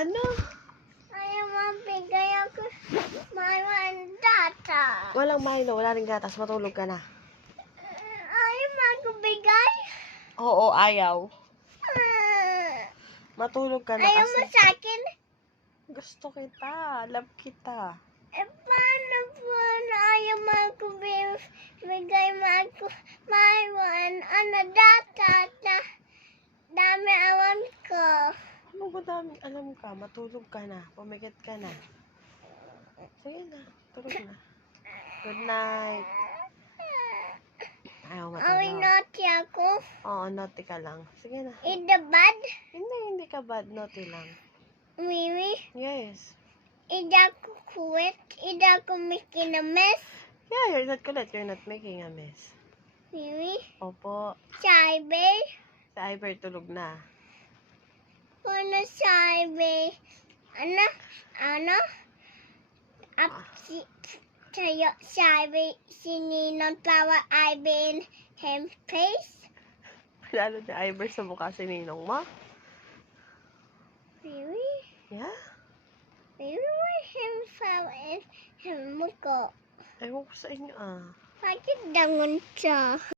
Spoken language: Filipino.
Ano? Ayaw mabigay ako Milo data. Walang Milo, wala ring gatas. Matulog ka na. Ayaw magbigay. Oo, ayaw. Matulog ka na Ayaw mo kasi sa akin. gusto kita. Love kita. Paano po na ayaw magbigay Milo ano data na dami alam ko. Ano ba daming alam ka? Matulog ka na. Pumikit ka na. Sige na. Tulog na. Good night. Ayaw Ay, matulog. naughty ako. Oo, naughty ka lang. Sige na. In the bed. Hindi ka bad. Naughty lang. Mimi. Yes. Hindi ako kuwit. Hindi ako making a mess. Yeah, you're not kulit. You're not making a mess. Mimi. Opo. Sabi. Si Iver tulog na. Ano sabi? Ano? Tayo sabi sininong tawa ay bin him face. Lalo ni Iver sa mukha si Ninong mo. Really? Yeah. Really him tawa him muko. Ewan ko sa inyo ah. Bakit dangon siya?